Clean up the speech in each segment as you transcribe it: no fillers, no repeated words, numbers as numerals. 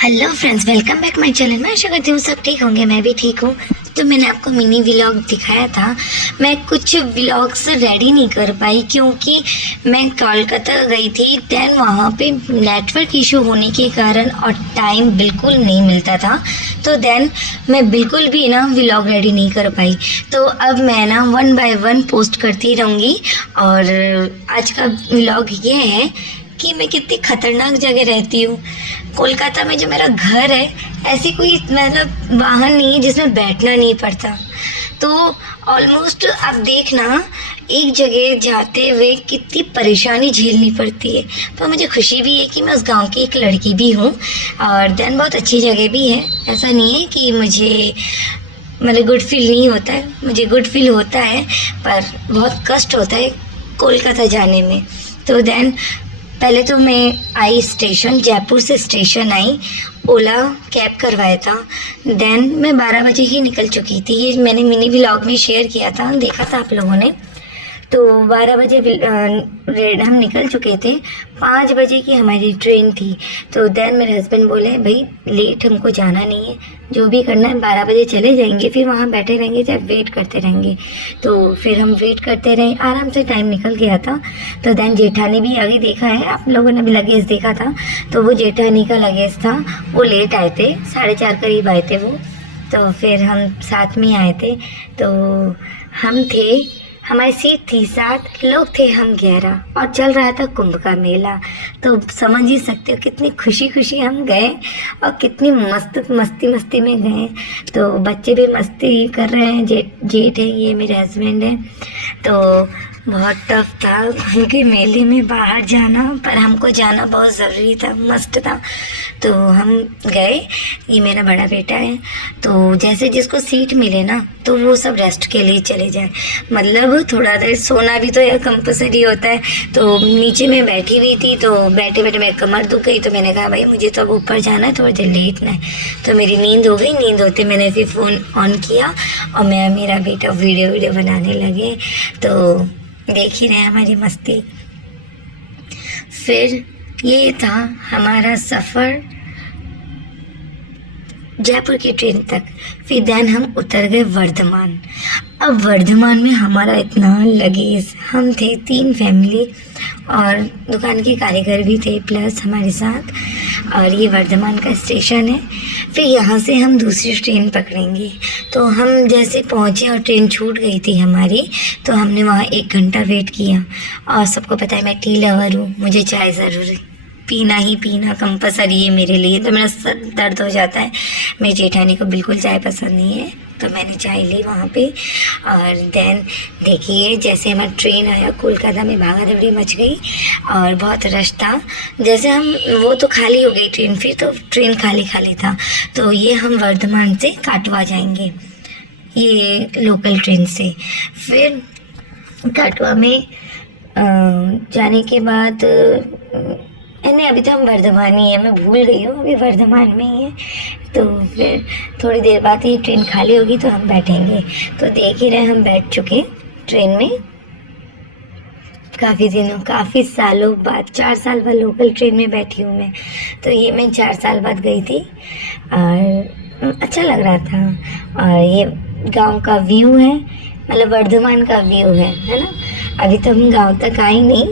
Hello friends, welcome back my channel. मैं आशा करती हूँ सब ठीक होंगे, मैं भी ठीक हूँ। तो मैंने आपको मिनी व्लॉग दिखाया था। मैं कुछ व्लॉग्स रेडी नहीं कर पाई क्योंकि मैं कोलकाता गई थी। दैन वहाँ पे नेटवर्क इशू होने के कारण और टाइम बिल्कुल नहीं मिलता था, तो दैन मैं बिल्कुल भी ना व्लॉग रेडी नहीं कर पाई। तो अब मैं ना 1 बाय 1 पोस्ट करती रहूँगी। और आज का व्लॉग ये है कि मैं कितनी खतरनाक जगह रहती हूँ। कोलकाता में जो मेरा घर है, ऐसी कोई मतलब वाहन नहीं है जिसमें बैठना नहीं पड़ता। तो ऑलमोस्ट आप देखना, एक जगह जाते हुए कितनी परेशानी झेलनी पड़ती है। पर मुझे खुशी भी है कि मैं उस गांव की एक लड़की भी हूँ। और देन बहुत अच्छी जगह भी है। ऐसा नहीं है कि मुझे मतलब गुड फील नहीं होता है, मुझे गुड फील होता है, पर बहुत कष्ट होता है कोलकाता जाने में। तो देन पहले तो मैं आई स्टेशन, जयपुर से स्टेशन आई, ओला कैब करवाया था। देन मैं 12 बजे ही निकल चुकी थी। ये मैंने मिनी व्लॉग में शेयर किया था, देखा था आप लोगों ने। तो 12 बजे हम निकल चुके थे। 5 बजे की हमारी ट्रेन थी। तो देन मेरे हस्बैंड बोले, भाई लेट हमको जाना नहीं है, जो भी करना है 12 बजे चले जाएंगे, फिर वहाँ बैठे रहेंगे, जब वेट करते रहेंगे। तो फिर हम वेट करते रहे, आराम से टाइम निकल गया था। तो देन जेठानी भी आगे, देखा है आप लोगों ने भी लगेज देखा था। तो वो जेठानी का लगेज था, वो लेट आए थे, 4:30 करीब आए थे वो। तो फिर हम साथ में आए थे। तो हम थे, हमारी सीट थी 7, लोग थे हम 11, और चल रहा था कुंभ का मेला। तो समझ ही सकते हो कितनी खुशी खुशी हम गए और कितनी मस्ती में गए। तो बच्चे भी मस्ती कर रहे हैं, जेठ है, ये मेरे हस्बैंड है। तो बहुत टफ था कुंभ के मेले में बाहर जाना, पर हमको जाना बहुत ज़रूरी था, मस्त था। तो हम गए, ये मेरा बड़ा बेटा है। तो जैसे जिसको सीट मिले ना, तो वो सब रेस्ट के लिए चले जाए। मतलब थोड़ा देर सोना भी तो कंपल्सरी होता है। तो नीचे में बैठी हुई थी, तो बैठे बैठे मेरी कमर दुख गई। तो मैंने कहा, भाई मुझे तो अब ऊपर जाना है, थोड़ी देर लेटना है। तो मेरी नींद हो गई। नींद होते मैंने फिर फ़ोन ऑन किया और मैं मेरा बेटा वीडियो बनाने लगे। तो देख ही रहे हमारी मस्ती। फिर ये था हमारा सफ़र जयपुर की ट्रेन तक। फिर देन हम उतर गए वर्धमान। अब वर्धमान में हमारा इतना लगेज, हम थे 3 फैमिली और दुकान के कारीगर भी थे प्लस हमारे साथ। और ये वर्धमान का स्टेशन है। फिर यहाँ से हम दूसरी ट्रेन पकड़ेंगे। तो हम जैसे पहुँचे और ट्रेन छूट गई थी हमारी, तो हमने वहाँ 1 घंटा वेट किया। और सबको पता है मैं टी लवर हूँ, मुझे चाय ज़रूर पीना ही पीना कंपल्सरी है मेरे लिए। तो मेरा सर दर्द हो जाता है। मेरी जेठानी को बिल्कुल चाय पसंद नहीं है, तो मैंने चाय ली वहाँ पे। और देन देखिए, जैसे हमारा ट्रेन आया, कोलकाता में भागा दौड़ी मच गई और बहुत रश था। जैसे हम, वो तो खाली हो गई ट्रेन, फिर तो ट्रेन खाली खाली था। तो ये हम वर्धमान से काटवा जाएंगे, ये लोकल ट्रेन से। फिर काटवा में जाने के बाद नहीं, अभी तो हम वर्धमान ही है, मैं भूल गई हूँ, अभी वर्धमान में ही है। तो फिर थोड़ी देर बाद ये ट्रेन खाली होगी तो हम बैठेंगे। तो देख ही रहे, हम बैठ चुके ट्रेन में काफ़ी दिनों, काफ़ी सालों बाद, 4 साल बाद लोकल ट्रेन में बैठी हूँ मैं। तो ये मैं 4 साल बाद गई थी और अच्छा लग रहा था। और ये गांव का व्यू है, मतलब वर्धमान का व्यू है ना। अभी तो हम गांव तक आए नहीं,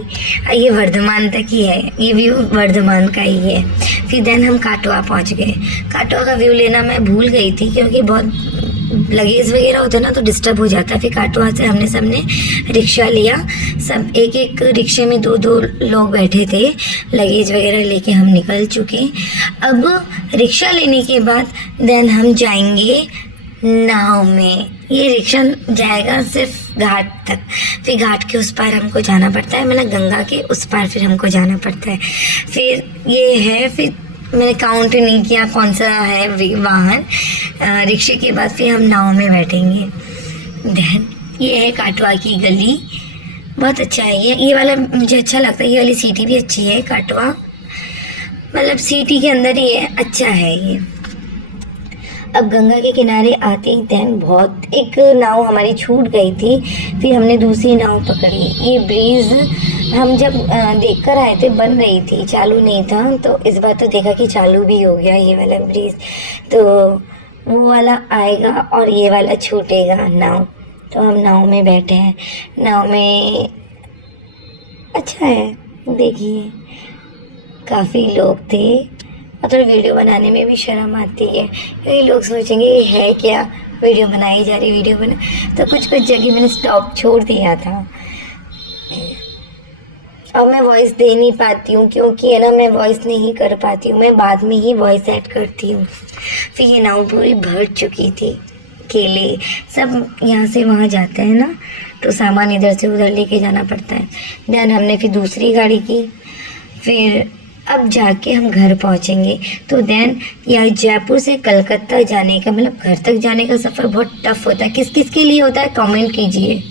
ये वर्धमान तक ही है, ये व्यू वर्धमान का ही है। फिर देन हम काटवा पहुंच गए। काटवा का व्यू लेना मैं भूल गई थी क्योंकि बहुत लगेज वगैरह होता है ना, तो डिस्टर्ब हो जाता है। फिर काटवा से हमने सबने रिक्शा लिया, सब एक एक रिक्शे में 2-2 लोग बैठे थे। लगेज वगैरह लेके हम निकल चुके। अब रिक्शा लेने के बाद देन हम जाएंगे नाव में। ये रिक्शा जाएगा सिर्फ घाट तक, फिर घाट के उस पार हमको जाना पड़ता है, मतलब गंगा के उस पार फिर हमको जाना पड़ता है। फिर ये है, फिर मैंने काउंट नहीं किया कौन सा है वाहन। रिक्शे के बाद फिर हम नाव में बैठेंगे। देन ये है काटवा की गली, बहुत अच्छा है ये वाला, मुझे अच्छा लगता है। ये वाली सिटी भी अच्छी है, काटवा मतलब सिटी के अंदर ही है, अच्छा है ये। अब गंगा के किनारे आते ही देन बहुत एक नाव हमारी छूट गई थी, फिर हमने दूसरी नाव पकड़ी। ये ब्रिज हम जब देख कर आए थे बन रही थी, चालू नहीं था, तो इस बार तो देखा कि चालू भी हो गया ये वाला ब्रिज। तो वो वाला आएगा और ये वाला छूटेगा नाव। तो हम नाव में बैठे हैं, नाव में अच्छा है, देखिए काफ़ी लोग थे। और थोड़ा वीडियो बनाने में भी शर्म आती है क्योंकि लोग सोचेंगे ये है क्या, वीडियो बनाई जा रही वीडियो बना। तो कुछ जगह मैंने स्टॉप छोड़ दिया था। अब मैं वॉइस दे नहीं पाती हूँ क्योंकि है ना, मैं वॉइस नहीं कर पाती हूँ, मैं बाद में ही वॉइस ऐड करती हूँ। फिर ये नाव पूरी भर चुकी थी, केले सब यहाँ से वहाँ जाते हैं ना, तो सामान इधर से उधर लेके जाना पड़ता है। देन हमने फिर दूसरी गाड़ी की, फिर अब जाके हम घर पहुँचेंगे। तो देन यह जयपुर से कलकत्ता जाने का मतलब घर तक जाने का सफ़र बहुत टफ होता है। किस किस के लिए होता है कमेंट कीजिए।